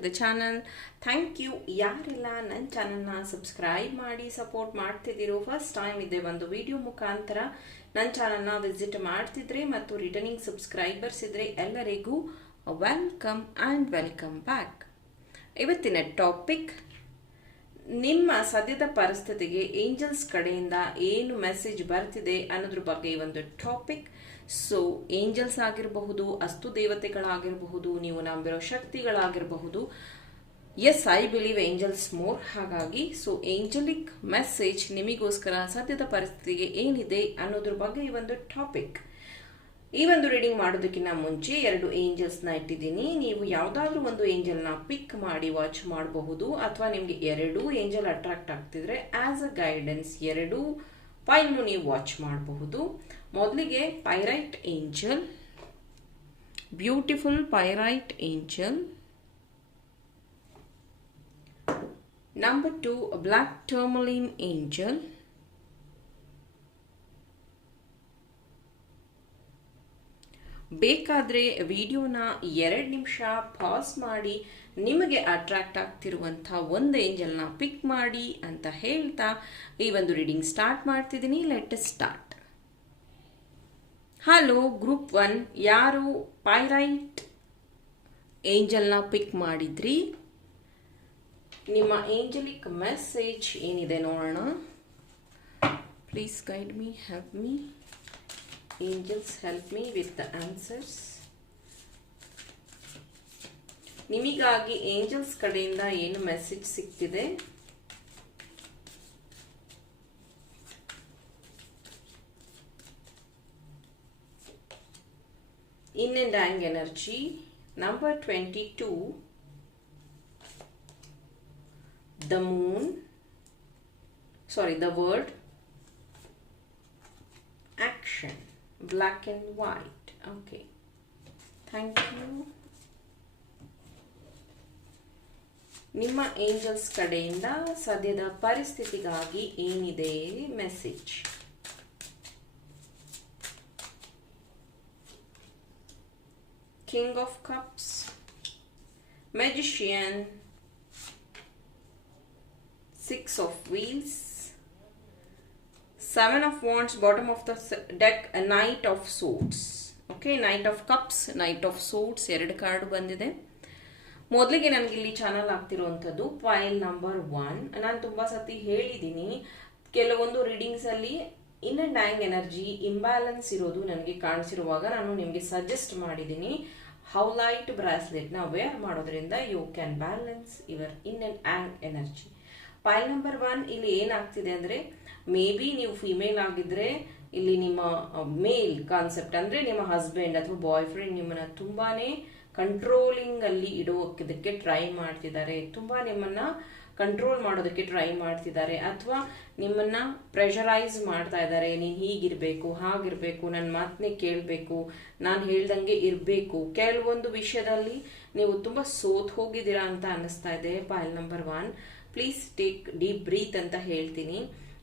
The channel thank you ಯಾರೆಲ್ಲ ನನ್ನ ಚಾನಲ್ನ ಸಬ್ಸ್ಕ್ರೈಬ್ ಮಾಡಿ ಸಪೋರ್ಟ್ ಮಾಡ್ತಿದ್ದೀರೋ ಫಸ್ಟ್ ಟೈಮ್ ಇದೆ ಒಂದು ವಿಡಿಯೋ ಮುಖಾಂತರ ನನ್ನ ಚಾನಲ್ನ ವಿಸಿಟ್ ಮಾಡ್ತಿದ್ರೆ ಮತ್ತು ರಿಟರ್ನಿಂಗ್ ಸಬ್ಸ್ಕ್ರೈಬರ್ಸ್ ಇದ್ರೆ ಎಲ್ಲರಿಗೂ ವೆಲ್ಕಮ್ ಆ್ಯಂಡ್ ವೆಲ್ಕಮ್ ಬ್ಯಾಕ್ ಇವತ್ತಿನ ಟಾಪಿಕ್ ನಿಮ್ಮ ಸದ್ಯದ ಪರಿಸ್ಥಿತಿಗೆ ಏಂಜಲ್ಸ್ ಕಡೆಯಿಂದ ಏನು ಮೆಸೇಜ್ ಬರ್ತಿದೆ ಅನ್ನೋದ್ರ ಬಗ್ಗೆ ಈ ಒಂದು ಟಾಪಿಕ್ ಸೊ ಏಂಜಲ್ಸ್ ಆಗಿರಬಹುದು, ಅಸ್ತು ದೇವತೆಗಳಾಗಿರಬಹುದು, ನೀವು ನಂಬಿರೋ ಶಕ್ತಿಗಳಾಗಿರಬಹುದು. Yes I believe angels more ಹಾಗಾಗಿ ಸೊ ಏಂಜಲಿಕ್ ಮೆಸೇಜ್ ನಿಮಗೋಸ್ಕರ ಸದ್ಯದ ಪರಿಸ್ಥಿತಿಗೆ ಏನಿದೆ ಅನ್ನೋದ್ರ ಬಗ್ಗೆ ಈ ಒಂದು ಟಾಪಿಕ್ ಈ ಒಂದು ರೀಡಿಂಗ್ ಮಾಡೋದಕ್ಕಿಂತ ಮುಂಚೆ ಎರಡು ಏಂಜಲ್ಸ್ನ ಇಟ್ಟಿದ್ದೀನಿ. ನೀವು ಯಾವುದಾದ್ರೂ ಒಂದು ಏಂಜಲ್ನ ಪಿಕ್ ಮಾಡಿ ವಾಚ್ ಮಾಡಬಹುದು. ಅಥವಾ ನಿಮಗೆ ಎರಡು ಏಂಜಲ್ ಅಟ್ರಾಕ್ಟ್ ಆಗ್ತಿದ್ರೆ ಆಸ್ ಅ ಗೈಡೆನ್ಸ್ ಎರಡು ಫೈಲ್ನು ನೀವು ವಾಚ್ ಮಾಡಬಹುದು. ಮೊದಲಿಗೆ pyrite angel, beautiful pyrite angel number two black tourmaline angel, ಬೇಕಾದರೆ ವಿಡಿಯೋನ ಎರಡು ನಿಮಿಷ ಪಾಸ್ ಮಾಡಿ, ನಿಮಗೆ ಅಟ್ರಾಕ್ಟ್ ಆಗ್ತಿರುವಂಥ ಒಂದು ಏಂಜಲ್ನ ಪಿಕ್ ಮಾಡಿ ಅಂತ ಹೇಳ್ತಾ ಈ ಒಂದು ರೀಡಿಂಗ್ ಸ್ಟಾರ್ಟ್ ಮಾಡ್ತಿದ್ದೀನಿ. Let start hello, group one, ಯಾರು ಪೈರೈಟ್ ಏಂಜಲ್ನ ಪಿಕ್ ಮಾಡಿದ್ರಿ? ನಿಮ್ಮ ಏಂಜಲಿಕ್ ಮೆಸೇಜ್ ಏನಿದೆ ನೋಡೋಣ. Please guide me, help me. Angels help me with the answers. ನಿಮಗಾಗಿ ಏಂಜಲ್ಸ್ ಕಡೆಯಿಂದ ಏನು message ಸಿಗ್ತಿದೆ energy? Number twenty two the moon sorry the word action. Black and white. Okay. Thank you. ನಿಮ್ಮ angels ಕಡೆಯಿಂದ ಸದ್ಯದ ಪರಿಸ್ಥಿತಿಗಾಗಿ ಏನಿದೆ? Message king of Cups, Magician, Six of Wheels, seven of wands bottom of the deck a knight of swords. Okay knight of cups knight of suits ಎರಡು card ಬಂದಿದೆ. ಮೊದಲಿಗೆ ನನಗೆ ಇಲ್ಲಿ ಚಾನಲ್ ಆಗ್ತಿರುವಂಥದ್ದು ಫೈಲ್ ನಂಬರ್ ಒನ್ ನಾನು ತುಂಬ ಸತಿ ಹೇಳಿದ್ದೀನಿ ಕೆಲವೊಂದು ರೀಡಿಂಗ್ಸಲ್ಲಿ yin and yang energy imbalance ಇರೋದು ನನಗೆ ಕಾಣಿಸಿರುವಾಗ ನಾನು ನಿಮಗೆ ಸಜೆಸ್ಟ್ ಮಾಡಿದ್ದೀನಿ ಹೌಲೈಟ್ ಬ್ರಾಸ್ಲೆಟ್ನ ವೇರ್ ಮಾಡೋದ್ರಿಂದ you can balance your yin and and energy pile number one ಇಲ್ಲಿ ಏನಾಗ್ತಿದೆ ಅಂದರೆ ಮೇ ಬಿ ನೀವು ಫಿಮೇಲ್ ಆಗಿದ್ರೆ, ಇಲ್ಲಿ ನಿಮ್ಮ ಮೇಲ್ ಕಾನ್ಸೆಪ್ಟ್ ಅಂದರೆ ನಿಮ್ಮ ಹಸ್ಬೆಂಡ್ ಅಥವಾ ಬಾಯ್ ಫ್ರೆಂಡ್ ನಿಮ್ಮನ್ನ ತುಂಬಾ ಕಂಟ್ರೋಲಿಂಗ್ ಅಲ್ಲಿ ಇಡೋದಕ್ಕೆ ಟ್ರೈ ಮಾಡ್ತಿದ್ದಾರೆ. ತುಂಬಾ ನಿಮ್ಮನ್ನ ಕಂಟ್ರೋಲ್ ಮಾಡೋದಕ್ಕೆ ಟ್ರೈ ಮಾಡ್ತಿದ್ದಾರೆ ಅಥವಾ ನಿಮ್ಮನ್ನ ಪ್ರೆಷರೈಸ್ ಮಾಡ್ತಾ ಇದ್ದಾರೆ ನೀನು ಹೀಗಿರ್ಬೇಕು, ಹಾಗಿರ್ಬೇಕು ನನ್ನ ಮಾತನ್ನೇ ಕೇಳಬೇಕು, ನಾನು ಹೇಳ್ದಂಗೆ ಇರಬೇಕು. ಕೆಲವೊಂದು ವಿಷಯದಲ್ಲಿ ನೀವು ತುಂಬಾ ಸೋತ್ ಹೋಗಿದ್ದೀರಾ ಅಂತ ಅನ್ನಿಸ್ತಾ ಇದೆ. Pile number one please take deep breath ಅಂತ ಹೇಳ್ತೀನಿ.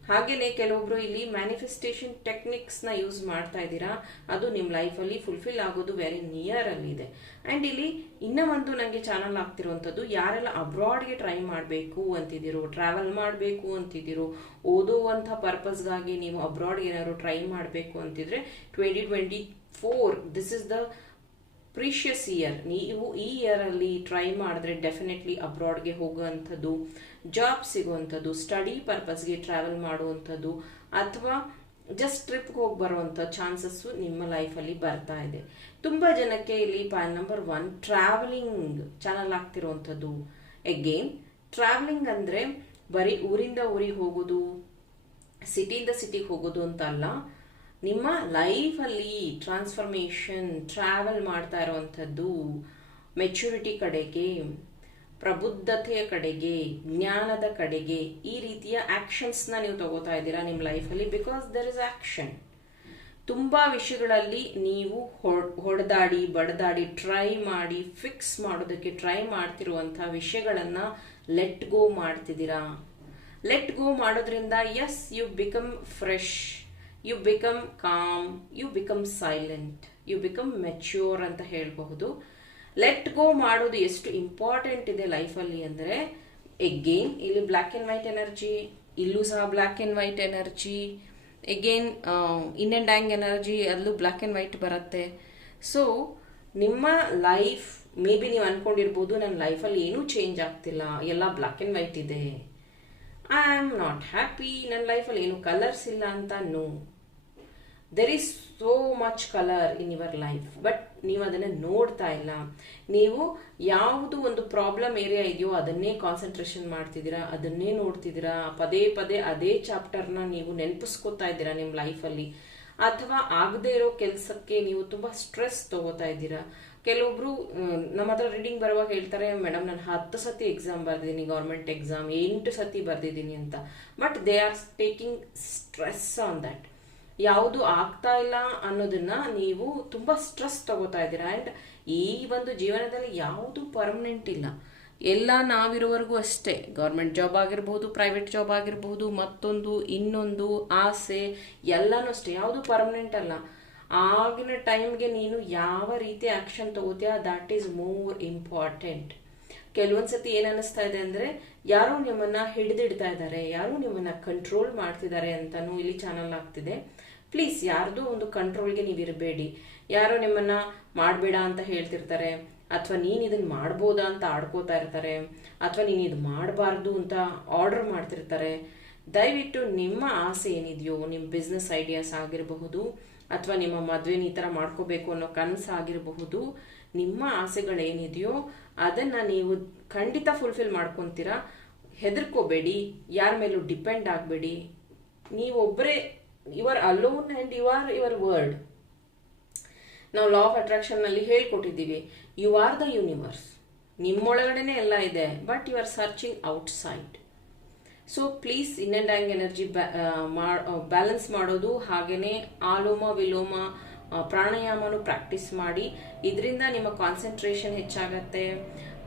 ಹಾಗೇನೆ ಕೆಲವೊಬ್ರು ಇಲ್ಲಿ ಮ್ಯಾನಿಫೆಸ್ಟೇಷನ್ ಟೆಕ್ನಿಕ್ಸ್ನ ಯೂಸ್ ಮಾಡ್ತಾ ಇದ್ದೀರಾ, ಅದು ನಿಮ್ಮ ಲೈಫಲ್ಲಿ ಫುಲ್ಫಿಲ್ ಆಗೋದು ವೆರಿ ನಿಯರ್ ಅಲ್ಲಿ ಇದೆ. ಅಂಡ್ ಇಲ್ಲಿ ಇನ್ನ ಒಂದು ನನಗೆ ಚಾನಲ್ ಆಗ್ತಿರುವಂಥದ್ದು, ಯಾರೆಲ್ಲ ಅಬ್ರಾಡ್ಗೆ ಟ್ರೈ ಮಾಡಬೇಕು ಅಂತಿದ್ದೀರೋ ಟ್ರಾವೆಲ್ ಮಾಡಬೇಕು ಅಂತಿದ್ದೀರೋ ಪರ್ಪಸ್ ಪರ್ಪಸ್ಗಾಗಿ ನೀವು ಅಬ್ರಾಡ್ ಏನಾದ್ರು ಟ್ರೈ ಮಾಡಬೇಕು ಅಂತಿದ್ರೆ twenty twenty four this is the precious year ನೀವು ಈ ಇಯರ್ ಅಲ್ಲಿ ಟ್ರೈ ಮಾಡಿದ್ರೆ ಡೆಫಿನೆಟ್ಲಿ ಅಬ್ರಾಡ್ಗೆ ಹೋಗುವಂಥದ್ದು ಜಾಬ್ ಸಿಗುವಂಥದ್ದು ಸ್ಟಡಿ ಪರ್ಪಸ್ಗೆ ಟ್ರಾವೆಲ್ ಮಾಡುವಂಥದ್ದು, ಅಥವಾ ಜಸ್ಟ್ ಟ್ರಿಪ್ಗೆ ಹೋಗಿ ಬರುವಂಥ ಚಾನ್ಸಸ್ಸು ನಿಮ್ಮ ಲೈಫಲ್ಲಿ ಬರ್ತಾ ಇದೆ. ತುಂಬ ಜನಕ್ಕೆ ಇಲ್ಲಿ point number one travelling channel ಆಗ್ತಿರುವಂಥದ್ದು. Again travelling ಅಂದರೆ ಬರೀ ಊರಿಂದ ಊರಿಗೆ ಹೋಗೋದು ಸಿಟಿಯಿಂದ ಸಿಟಿಗೆ ಹೋಗೋದು ಅಂತ ಅಲ್ಲ ನಿಮ್ಮ ಲೈಫಲ್ಲಿ ಟ್ರಾನ್ಸ್ಫರ್ಮೇಷನ್ ಟ್ರಾವೆಲ್ ಮಾಡ್ತಾ ಇರುವಂಥದ್ದು ಮೆಚುರಿಟಿ ಕಡೆಗೆ, ಪ್ರಬುದ್ಧತೆಯ ಕಡೆಗೆ, ಜ್ಞಾನದ ಕಡೆಗೆ ಈ ರೀತಿಯ ಆ್ಯಕ್ಷನ್ಸ್ನ ನೀವು ತಗೋತಾ ಇದ್ದೀರಾ ನಿಮ್ಮ ಲೈಫಲ್ಲಿ? ಬಿಕಾಸ್ ದರ್ ಇಸ್ ಆ್ಯಕ್ಷನ್ ತುಂಬ ವಿಷಯಗಳಲ್ಲಿ ನೀವು ಹೊಡೆದಾಡಿ, ಬಡದಾಡಿ ಟ್ರೈ ಮಾಡಿ ಫಿಕ್ಸ್ ಮಾಡೋದಕ್ಕೆ ಟ್ರೈ ಮಾಡ್ತಿರುವಂಥ ವಿಷಯಗಳನ್ನು ಲೆಟ್ ಗೋ ಮಾಡ್ತಿದ್ದೀರಾ? ಲೆಟ್ ಗೋ ಮಾಡೋದ್ರಿಂದ yes you become fresh you become calm you become silent you become mature ಅಂತ ಹೇಳಬಹುದು. ಲೆಟ್ ಗೋ ಮಾಡೋದು ಎಷ್ಟು ಇಂಪಾರ್ಟೆಂಟ್ ಇದೆ ಲೈಫಲ್ಲಿ ಅಂದರೆ ಎಗೇನ್ ಇಲ್ಲಿ ಬ್ಲ್ಯಾಕ್ ಆ್ಯಂಡ್ ವೈಟ್ ಎನರ್ಜಿ ಇಲ್ಲೂ ಸಹ black and white energy again yin and yang energy ಅಲ್ಲೂ ಬ್ಲ್ಯಾಕ್ ಆ್ಯಂಡ್ ವೈಟ್ ಬರುತ್ತೆ. ಸೊ ನಿಮ್ಮ ಲೈಫ್ ಮೇ ಬಿ ನೀವು ಅಂದ್ಕೊಂಡಿರ್ಬೋದು ನನ್ನ ಲೈಫಲ್ಲಿ ಏನೂ ಚೇಂಜ್ ಆಗ್ತಿಲ್ಲ, ಎಲ್ಲ ಬ್ಲ್ಯಾಕ್ ಆ್ಯಂಡ್ ವೈಟ್ ಇದೆ. ಐ ಆಮ್ ನಾಟ್ ಹ್ಯಾಪಿ ನನ್ನ ಲೈಫಲ್ಲಿ ಏನು ಕಲರ್ಸ್ ಇಲ್ಲ ಅಂತ no there is so much colour in your life but ನೀವು ಅದನ್ನು ನೋಡ್ತಾ ಇಲ್ಲ. ನೀವು ಯಾವುದು ಒಂದು ಪ್ರಾಬ್ಲಮ್ ಏರಿಯಾ ಇದೆಯೋ ಅದನ್ನೇ ಕಾನ್ಸಂಟ್ರೇಷನ್ ಮಾಡ್ತಿದ್ದೀರಾ, ಅದನ್ನೇ ನೋಡ್ತಿದ್ದೀರಾ, ಪದೇ ಪದೇ ಅದೇ ಚಾಪ್ಟರ್ನ ನೀವು ನೆನಪಿಸ್ಕೋತಾ ಇದ್ದೀರಾ ನಿಮ್ಮ ಲೈಫಲ್ಲಿ ಅಥವಾ ಆಗದೇ ಇರೋ ಕೆಲಸಕ್ಕೆ ನೀವು ತುಂಬ ಸ್ಟ್ರೆಸ್ ತಗೋತಾ ಇದ್ದೀರಾ? ಕೆಲವೊಬ್ರು ನಮ್ಮ ಹತ್ರ ರೀಡಿಂಗ್ ಬರುವಾಗ ಹೇಳ್ತಾರೆ ಮೇಡಮ್ ನಾನು ಹತ್ತು ಸತಿ ಎಕ್ಸಾಮ್ ಬರ್ದಿದ್ದೀನಿ ಗೌರ್ಮೆಂಟ್ ಎಕ್ಸಾಮ್ ಎಂಟು ಸತಿ ಬರ್ದಿದ್ದೀನಿ ಅಂತ. But they are taking stress on that ಯಾವುದು ಆಗ್ತಾ ಇಲ್ಲ ಅನ್ನೋದನ್ನ ನೀವು ತುಂಬ ಸ್ಟ್ರೆಸ್ ತಗೋತಾ ಇದ್ದೀರಾ. ಅಂಡ್ ಈ ಒಂದು ಜೀವನದಲ್ಲಿ ಯಾವುದು ಪರ್ಮನೆಂಟ್ ಇಲ್ಲ. ಎಲ್ಲ ನಾವಿರೋವರೆಗೂ ಅಷ್ಟೇ. ಗೌರ್ಮೆಂಟ್ ಜಾಬ್ ಆಗಿರ್ಬೋದು ಪ್ರೈವೇಟ್ ಜಾಬ್ ಆಗಿರ್ಬೋದು, ಮತ್ತೊಂದು, ಇನ್ನೊಂದು, ಆಸೆ, ಎಲ್ಲನೂ ಅಷ್ಟೇ. ಯಾವುದು ಪರ್ಮನೆಂಟ್ ಅಲ್ಲ. ಆಗಿನ ಟೈಮ್ಗೆ ನೀನು ಯಾವ ರೀತಿ ಆಕ್ಷನ್ ತಗೋತೀಯ ದಟ್ ಈಸ್ ಮೋರ್ ಇಂಪಾರ್ಟೆಂಟ್ ಕೆಲವೊಂದ್ಸತಿ ಏನ್ ಅನಿಸ್ತಾ ಇದೆ ಅಂದ್ರೆ, ಯಾರೋ ನಿಮ್ಮನ್ನ ಹಿಡಿದಿಡ್ತಾ ಇದ್ದಾರೆ, ಯಾರೋ ನಿಮ್ಮನ್ನ ಕಂಟ್ರೋಲ್ ಮಾಡ್ತಿದ್ದಾರೆ ಅಂತಾನು ಇಲ್ಲಿ ಚಾನಲ್ ಆಗ್ತಿದೆ. ಪ್ಲೀಸ್ ಯಾರ್ದು ಒಂದು ಕಂಟ್ರೋಲ್ಗೆ ನೀವು ಇರಬೇಡಿ. ಯಾರೋ ನಿಮ್ಮನ್ನ ಮಾಡಬೇಡ ಅಂತ ಹೇಳ್ತಿರ್ತಾರೆ. ಅಥವಾ ನೀನು ಇದನ್ನ ಮಾಡ್ಬೋದಾ ಅಂತ ಆಡ್ಕೋತಾ ಇರ್ತಾರೆ. ಅಥವಾ ನೀನು ಇದು ಮಾಡಬಾರ್ದು ಅಂತ ಆರ್ಡರ್ ಮಾಡ್ತಿರ್ತಾರೆ. ದಯವಿಟ್ಟು ನಿಮ್ಮ ಆಸೆ ಏನಿದೆಯೋ ನಿಮ್ಮ ಬಿಸ್ನೆಸ್ ಐಡಿಯಾಸ್ ಆಗಿರಬಹುದು, ಅಥವಾ ನಿಮ್ಮ ಮದುವೆನ ಈ ಥರ ಮಾಡ್ಕೋಬೇಕು ಅನ್ನೋ ಕನಸು ಆಗಿರಬಹುದು, ನಿಮ್ಮ ಆಸೆಗಳೇನಿದೆಯೋ ಅದನ್ನ ನೀವು ಖಂಡಿತ ಫುಲ್ಫಿಲ್ ಮಾಡ್ಕೊತೀರಾ. ಹೆದರ್ಕೋಬೇಡಿ, ಯಾರ ಮೇಲೂ ಡಿಪೆಂಡ್ ಆಗಬೇಡಿ. ನೀವೊಬ್ಬರೇ you are alone and you are your world ನಾವು ಲಾ ಆಫ್ ಅಟ್ರಾಕ್ಷನ್ನಲ್ಲಿ ಹೇಳ್ಕೊಟ್ಟಿದ್ದೀವಿ. ಯು ಆರ್ ದ ಯೂನಿವರ್ಸ್ ನಿಮ್ಮೊಳಗಡೆನೆ ಎಲ್ಲ ಇದೆ but you are searching outside so please yin and yang energy balance ಮಾಡೋದು ಹಾಗೇನೆ ಆಲೋಮ ವಿಲೋಮ ಪ್ರಾಣಾಯಾಮನು ಪ್ರಾಕ್ಟೀಸ್ ಮಾಡಿ. ಇದರಿಂದ ನಿಮ್ಮ ಕಾನ್ಸಂಟ್ರೇಷನ್ ಹೆಚ್ಚಾಗತ್ತೆ,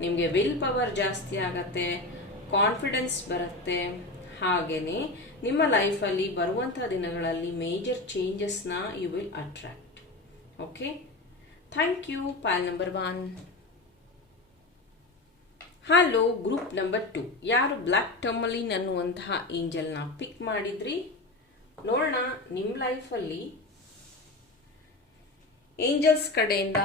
ನಿಮಗೆ ವಿಲ್ ಪವರ್ ಜಾಸ್ತಿ ಆಗತ್ತೆ ಕಾನ್ಫಿಡೆನ್ಸ್ ಬರುತ್ತೆ. ಹಾಗೇನೆ ನಿಮ್ಮ ಲೈಫಲ್ಲಿ ಬರುವಂತಹ ದಿನಗಳಲ್ಲಿ major ಚೇಂಜಸ್ನ you will attract okay thank you pile number one hello group number two ಯಾರು ಬ್ಲ್ಯಾಕ್ ಟರ್ಮಲಿನ್ ಅನ್ನುವಂತಹ ಏಂಜಲ್ನ ಪಿಕ್ ಮಾಡಿದ್ರಿ? ನೋಡೋಣ ನಿಮ್ಮ ಲೈಫಲ್ಲಿ ಏಂಜಲ್ಸ್ ಕಡೆಯಿಂದ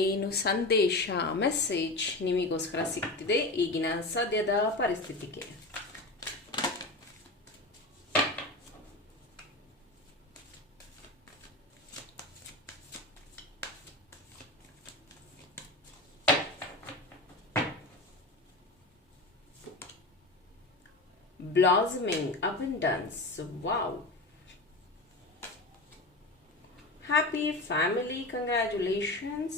ಏನು ಸಂದೇಶ ಮೆಸೇಜ್ ನಿಮಗೋಸ್ಕರ ಸಿಗ್ತಿದೆ ಈಗಿನ ಸದ್ಯದ ಪರಿಸ್ಥಿತಿಗೆ. blossoming abundance wow happy family congratulations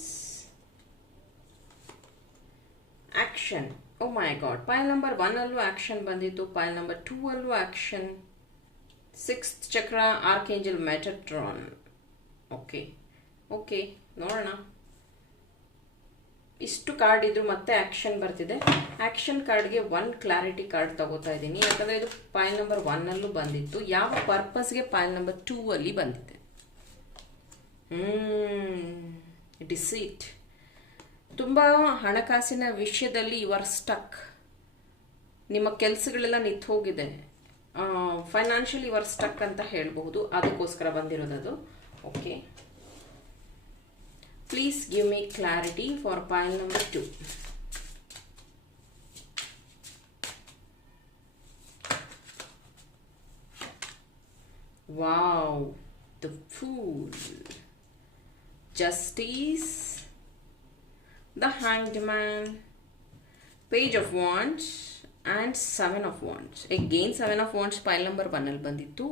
action oh my god pile number 1 ಅಲ್ಲೂ action ಬಂದಿತ್ತು pile number 2 ಅಲ್ಲೂ action ಸಿಕ್ಸ್ತ್ ಚಕ್ರ ಆರ್ಕೇಂಜಲ್ ಮೆಟಟ್ರಾನ್ ಓಕೆ ಓಕೆ ನೋಡೋಣ ಇಷ್ಟು ಕಾರ್ಡ್ ಇದ್ರು ಮತ್ತೆ ಆಕ್ಷನ್ ಬರ್ತಿದೆ. ಆಕ್ಷನ್ ಕಾರ್ಡ್ಗೆ ಒನ್ ಕ್ಲಾರಿಟಿ ಕಾರ್ಡ್ ತಗೋತಾ ಇದ್ದೀನಿ. ಯಾಕಂದ್ರೆ ಇದು ಫೈಲ್ ನಂಬರ್ ಒನ್ ಅಲ್ಲೂ ಬಂದಿತ್ತು. ಯಾವ ಪರ್ಪಸ್ಗೆ ಫೈಲ್ ನಂಬರ್ ಟೂ ಅಲ್ಲಿ ಬಂದಿದೆ? ಡಿಸೀಟ್ ತುಂಬಾ ಹಣಕಾಸಿನ ವಿಷಯದಲ್ಲಿ ಯು ಆರ್ ಸ್ಟಕ್ ನಿಮ್ಮ ಕೆಲಸಗಳೆಲ್ಲ ನಿಂತು ಹೋಗಿದೆ. ಫೈನಾನ್ಷಿಯಲಿ ಯು ಆರ್ ಸ್ಟಕ್ ಅಂತ ಹೇಳಬಹುದು. ಅದಕ್ಕೋಸ್ಕರ ಬಂದಿರೋದದು okay Please give me clarity for pile number two. Wow, the Fool, Justice, the Hanged Man, Page of Wands, and Seven of Wands. Again, Seven of Wands pile number one ಅಲ್ಲಿ ಬಂದಿತ್ತು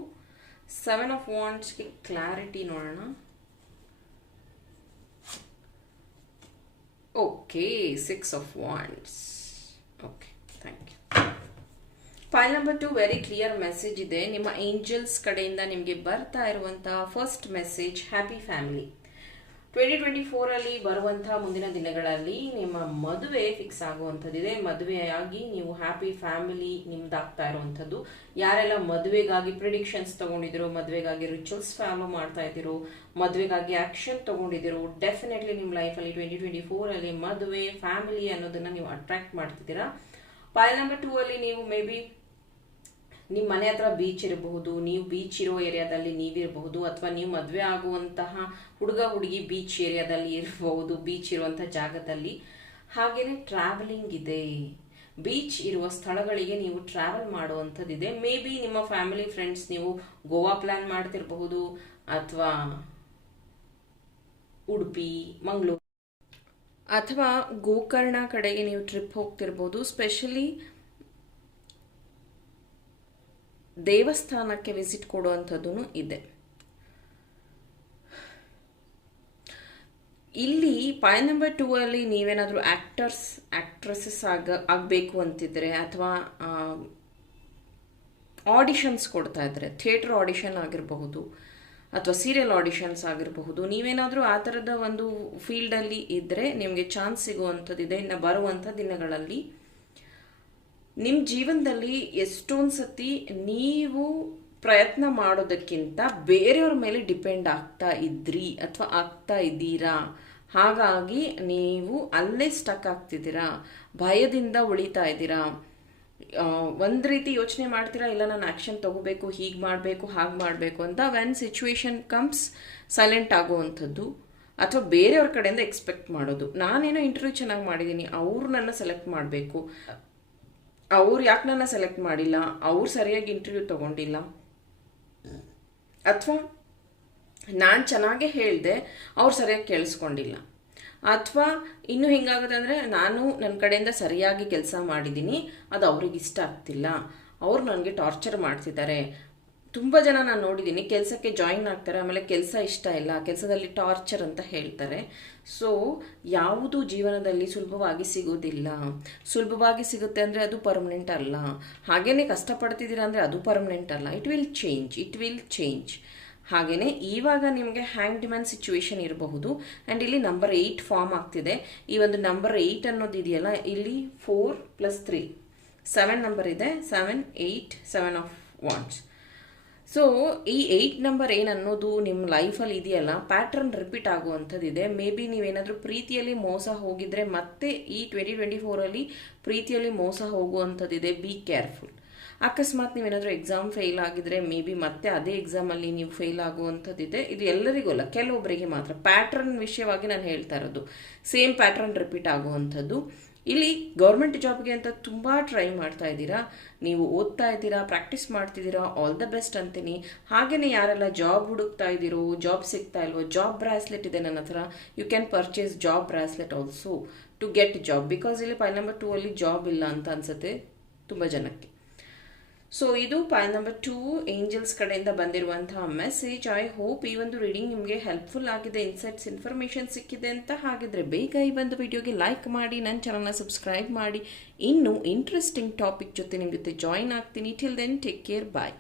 seven of ವಾಂಡ್ಸ್ಗೆ clarity ನೋಡೋಣ okay six of wands. Okay thank you pile number two very clear message ಇದೆ. ನಿಮ್ಮ angels ಕಡೆಯಿಂದ ನಿಮಗೆ ಬರ್ತಾ ಇರುವಂತಹ first message happy family twenty twenty ಫೋರಲ್ಲಿ ಬರುವಂತಹ ಮುಂದಿನ ದಿನಗಳಲ್ಲಿ ನಿಮ್ಮ ಮದುವೆ ಫಿಕ್ಸ್ ಆಗುವಂಥದ್ದಿದೆ. ಮದುವೆಯಾಗಿ ನೀವು ಹ್ಯಾಪಿ ಫ್ಯಾಮಿಲಿ ನಿಮ್ದಾಗ್ತಾ ಇರುವಂಥದ್ದು. ಯಾರೆಲ್ಲ ಮದುವೆಗಾಗಿ ಪ್ರಿಡಿಕ್ಷನ್ಸ್ ತಗೊಂಡಿದ್ರು ಮದುವೆಗಾಗಿ ರಿಚುವಲ್ಸ್ ಫಾಲೋ ಮಾಡ್ತಾ ಇದ್ದೀರೋ, ಮದುವೆಗಾಗಿ ಆಕ್ಷನ್ ತಗೊಂಡಿದ್ದೀರೋ ಡೆಫಿನೆಟ್ಲಿ ನಿಮ್ಮ ಲೈಫಲ್ಲಿ ಟ್ವೆಂಟಿ ಟ್ವೆಂಟಿ ಫೋರಲ್ಲಿ ಮದುವೆ ಫ್ಯಾಮಿಲಿ ಅನ್ನೋದನ್ನ ನೀವು ಅಟ್ರಾಕ್ಟ್ ಮಾಡ್ತಿದ್ದೀರಾ. ಪೈಲ್ ನಂಬರ್ ಟೂ ಅಲ್ಲಿ ನೀವು ಮೇ ಬಿ ನಿಮ್ಮ ಮನೆ ಹತ್ರ ಬೀಚ್ ಇರಬಹುದು, ನೀವು ಬೀಚ್ ಇರೋ ಏರಿಯಾದಲ್ಲಿ ನೀವಿರಬಹುದು, ಅಥವಾ ನೀವು ಮದುವೆ ಆಗುವಂತಹ ಹುಡುಗ, ಹುಡುಗಿ ಬೀಚ್ ಏರಿಯಾದಲ್ಲಿ ಇರಬಹುದು ಬೀಚ್ ಇರುವಂತಹ ಜಾಗದಲ್ಲಿ. ಹಾಗೇನೆ ಟ್ರಾವೆಲಿಂಗ್ ಇದೆ. ಬೀಚ್ ಇರುವ ಸ್ಥಳಗಳಿಗೆ ನೀವು ಟ್ರಾವೆಲ್ ಮಾಡುವಂಥದ್ದಿದೆ. ಮೇ ಬಿ ನಿಮ್ಮ ಫ್ಯಾಮಿಲಿ ಫ್ರೆಂಡ್ಸ್ ನೀವು ಗೋವಾ ಪ್ಲಾನ್ ಮಾಡ್ತಿರಬಹುದು, ಅಥವಾ ಉಡುಪಿ, ಮಂಗಳೂರು. ಅಥವಾ ಗೋಕರ್ಣ ಕಡೆಗೆ ನೀವು ಟ್ರಿಪ್ ಹೋಗ್ತಿರ್ಬೋದು ಸ್ಪೆಷಲಿ ದೇವಸ್ಥಾನಕ್ಕೆ ವಿಸಿಟ್ ಕೊಡುವಂಥದ್ದು ಇದೆ. ಇಲ್ಲಿ ಪಾಯಿಂಟ್ ನಂಬರ್ ಟೂ ಅಲ್ಲಿ ನೀವೇನಾದರೂ ಆಕ್ಟರ್ಸ್ ಆಕ್ಟ್ರೆಸಸ್ ಆಗ, ಆಗಬೇಕು ಅಂತಿದ್ರೆ ಅಥವಾ ಆಡಿಷನ್ಸ್ ಕೊಡ್ತಾ ಇದ್ರೆ ಥಿಯೇಟರ್ ಆಡಿಷನ್ ಆಗಿರಬಹುದು ಅಥವಾ ಸೀರಿಯಲ್ ಆಡಿಷನ್ಸ್ ಆಗಿರಬಹುದು, ನೀವೇನಾದರೂ ಆ ಥರದ ಒಂದು ಫೀಲ್ಡಲ್ಲಿ ಇದ್ದರೆ ನಿಮಗೆ ಚಾನ್ಸ್ ಸಿಗುವಂಥದ್ದಿದೆ, ಇನ್ನು ಬರುವಂಥ ದಿನಗಳಲ್ಲಿ ನಿಮ್ಮ ಜೀವನದಲ್ಲಿ ಎಷ್ಟೊಂದು ಸತಿ ನೀವು ಪ್ರಯತ್ನ ಮಾಡೋದಕ್ಕಿಂತ ಬೇರೆಯವ್ರ ಮೇಲೆ ಡಿಪೆಂಡ್ ಆಗ್ತಾ ಇದ್ರಿ ಅಥವಾ ಆಗ್ತಾ ಇದ್ದೀರಾ? ಹಾಗಾಗಿ ನೀವು ಅಲ್ಲೇ ಸ್ಟಕ್ ಆಗ್ತಿದ್ದೀರಾ? ಭಯದಿಂದ ಉಳಿತಾ ಇದ್ದೀರಾ? ಒಂದು ರೀತಿ ಯೋಚನೆ ಮಾಡ್ತೀರಾ? ಇಲ್ಲ, ನಾನು ಆ್ಯಕ್ಷನ್ ತಗೋಬೇಕು, ಹೀಗೆ ಮಾಡಬೇಕು, ಹಾಗೆ ಮಾಡಬೇಕು ಅಂತ ವೆನ್ ಸಿಚುವೇಶನ್ ಕಮ್ಸ್ ಸೈಲೆಂಟ್ ಆಗುವಂಥದ್ದು ಅಥವಾ ಬೇರೆಯವ್ರ ಕಡೆಯಿಂದ ಎಕ್ಸ್ಪೆಕ್ಟ್ ಮಾಡೋದು. ನಾನೇನೋ ಇಂಟರ್ವ್ಯೂ ಚೆನ್ನಾಗಿ ಮಾಡಿದ್ದೀನಿ ಅವ್ರು ನನ್ನ ಸೆಲೆಕ್ಟ್ ಮಾಡಬೇಕು. ಅವ್ರು ಯಾಕೆ ನನ್ನ ಸೆಲೆಕ್ಟ್ ಮಾಡಿಲ್ಲ? ಅವ್ರು ಸರಿಯಾಗಿ ಇಂಟರ್ವ್ಯೂ ತಗೊಂಡಿಲ್ಲ? ಅಥವಾ ನಾನು ಚೆನ್ನಾಗೇ ಹೇಳಿದೆ, ಅವ್ರು ಸರಿಯಾಗಿ ಕೇಳಿಸ್ಕೊಂಡಿಲ್ಲ. ಅಥವಾ ಇನ್ನು ಹಿಂಗಾಗುತ್ತೆ ಅಂದರೆ ನಾನು ನನ್ನ ಕಡೆಯಿಂದ ಸರಿಯಾಗಿ ಕೆಲಸ ಮಾಡಿದ್ದೀನಿ ಅದು ಅವ್ರಿಗೆ ಇಷ್ಟ ಆಗ್ತಿಲ್ಲ. ಅವ್ರು ನನಗೆ ಟಾರ್ಚರ್ ಮಾಡ್ತಿದ್ದಾರೆ. ತುಂಬ ಜನ ನಾನು ನೋಡಿದ್ದೀನಿ ಕೆಲಸಕ್ಕೆ ಜಾಯಿನ್ ಆಗ್ತಾರೆ, ಆಮೇಲೆ ಕೆಲಸ ಇಷ್ಟ ಇಲ್ಲ, ಕೆಲಸದಲ್ಲಿ ಟಾರ್ಚರ್ ಅಂತ ಹೇಳ್ತಾರೆ. ಸೊ ಯಾವುದು ಜೀವನದಲ್ಲಿ ಸುಲಭವಾಗಿ ಸಿಗೋದಿಲ್ಲ. ಸುಲಭವಾಗಿ ಸಿಗುತ್ತೆ ಅಂದರೆ ಅದು ಪರ್ಮನೆಂಟ್ ಅಲ್ಲ. ಹಾಗೇನೆ ಕಷ್ಟಪಡ್ತಿದ್ದೀರಾ ಅಂದರೆ ಅದು ಪರ್ಮನೆಂಟ್ ಅಲ್ಲ. It will change it will change ಹಾಗೆಯೇ ಇವಾಗ ನಿಮಗೆ ಹ್ಯಾಂಗ್ ಡಿಮ್ಯಾನ್ ಸಿಚುವೇಶನ್ ಇರಬಹುದು. ಆ್ಯಂಡ್ ಇಲ್ಲಿ ನಂಬರ್ ಏಯ್ಟ್ ಫಾರ್ಮ್ ಆಗ್ತಿದೆ. ಈ ಒಂದು ನಂಬರ್ ಏಯ್ಟ್ ಅನ್ನೋದು ಇದೆಯಲ್ಲ, ಇಲ್ಲಿ four plus three seven number ಇದೆ seven eight seven of wands so ಈ ಏಯ್ಟ್ ನಂಬರ್ ಏನು ಅನ್ನೋದು ನಿಮ್ಮ ಲೈಫಲ್ಲಿ ಇದೆಯಲ್ಲ ಪ್ಯಾಟ್ರನ್ ರಿಪೀಟ್ ಆಗುವಂಥದ್ದಿದೆ. ಮೇ ಬಿ ನೀವೇನಾದರೂ ಪ್ರೀತಿಯಲ್ಲಿ ಮೋಸ ಹೋಗಿದ್ರೆ ಮತ್ತೆ ಈ ಟ್ವೆಂಟಿ ಟ್ವೆಂಟಿ ಫೋರಲ್ಲಿ ಪ್ರೀತಿಯಲ್ಲಿ ಮೋಸ ಹೋಗುವಂಥದ್ದಿದೆ. ಬಿ ಕೇರ್ಫುಲ್ ಅಕಸ್ಮಾತ್ ನೀವೇನಾದರೂ ಎಕ್ಸಾಮ್ ಫೇಲ್ ಆಗಿದ್ರೆ ಮೇ ಬಿ ಮತ್ತೆ ಅದೇ ಎಕ್ಸಾಮಲ್ಲಿ ನೀವು ಫೇಲ್ ಆಗುವಂಥದ್ದಿದೆ. ಇದು ಎಲ್ಲರಿಗೂ ಅಲ್ಲ ಕೆಲವೊಬ್ಬರಿಗೆ ಮಾತ್ರ. ಪ್ಯಾಟ್ರನ್ ವಿಷಯವಾಗಿ ನಾನು ಹೇಳ್ತಾ ಇರೋದು. ಸೇಮ್ ಪ್ಯಾಟ್ರನ್ ರಿಪೀಟ್ ಆಗುವಂಥದ್ದು. ಇಲ್ಲಿ ಗೌರ್ಮೆಂಟ್ ಜಾಬ್ಗೆ ಅಂತ ತುಂಬ ಟ್ರೈ ಮಾಡ್ತಾ ಇದ್ದೀರಾ? ನೀವು ಓದ್ತಾ ಇದ್ದೀರಾ ಪ್ರಾಕ್ಟೀಸ್ ಮಾಡ್ತಿದ್ದೀರಾ? ಆಲ್ ದ ಬೆಸ್ಟ್ ಅಂತೀನಿ. ಹಾಗೆಯೇ ಯಾರೆಲ್ಲ ಜಾಬ್ ಹುಡುಕ್ತಾ ಇದ್ದೀರೋ ಜಾಬ್ ಸಿಗ್ತಾ ಇಲ್ವೋ ಜಾಬ್ ಬ್ರಾಸ್ಲೆಟ್ ಇದೆ ನನ್ನ ಹತ್ರ. You can purchase job bracelet also to get job because ಇಲ್ಲಿ ಫೈಲ್ ನಂಬರ್ ಟೂ ಅಲ್ಲಿ ಜಾಬ್ ಇಲ್ಲ ಅಂತ ಅನ್ಸುತ್ತೆ ತುಂಬ ಜನಕ್ಕೆ. ಸೊ ಇದು ಪಾಯಿಂಟ್ ನಂಬರ್ ಟೂ ಏಂಜಲ್ಸ್ ಕಡೆಯಿಂದ ಬಂದಿರುವಂತಹ ಮೆಸೇಜ್ ಐ ಹೋಪ್ ಈ ಒಂದು ರೀಡಿಂಗ್ ನಿಮಗೆ ಹೆಲ್ಪ್ಫುಲ್ ಆಗಿದೆ ಇನ್ಸೈಟ್ಸ್ ಇನ್ಫಾರ್ಮೇಷನ್ ಸಿಕ್ಕಿದೆ ಅಂತ ಹಾಗಿದ್ರೆ ಬೇಗ ಈ ಒಂದು ವಿಡಿಯೋಗೆ ಲೈಕ್ ಮಾಡಿ, ನನ್ನ ಚಾನಲ್ನ ಸಬ್ಸ್ಕ್ರೈಬ್ ಮಾಡಿ. ಇನ್ನು ಇಂಟ್ರೆಸ್ಟಿಂಗ್ ಟಾಪಿಕ್ ಜೊತೆ ನಿಮ್ಮ ಜೊತೆ ಜಾಯಿನ್ ಆಗ್ತೀನಿ. Till then take care bye